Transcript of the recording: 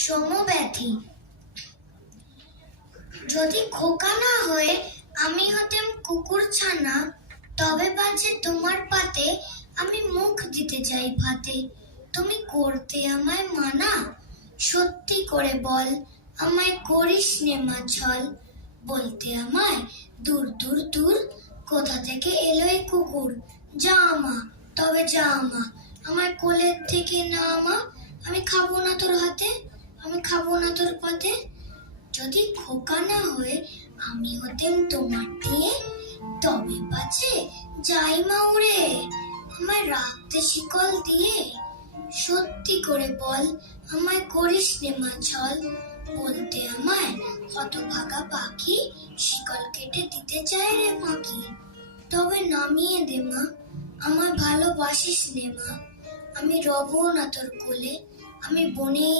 সমব্যথী। যদি খোকা না হয়ে আমি হতেম কুকুর ছানা, তবে পাছে তোমার পাতে আমি মুখ দিতে চাই ভাতে। তুমি করতে আমায় মানা, সত্যি করে বল, আমায় করিস নে মা ছল। বলতে আমায় দূর দূর দূর, কোথা থেকে এলো এই কুকুর। যা মা, তবে যা মা, আমায় কোলের থেকে না মা, আমি খাবো না তোর হাতে, আমি খাবো না তোর পাতে। যদি খোকা না হয়ে আমি হতেম তোমার দিয়ে, তবে পাছে যাই মা উড়ে, আমায় রাখতে শিকল দিয়ে। সত্যি করে বল, আমায় করিস নে মা ছল। বলতে আমায় হতভাগা পাখি, শিকল কেটে দিতে চায় রে ফাঁকি। তবে নামিয়ে দে মা, আমায় ভালোবাসিস নে মা, আমি রবো না তোর কোলে, আমি বনেই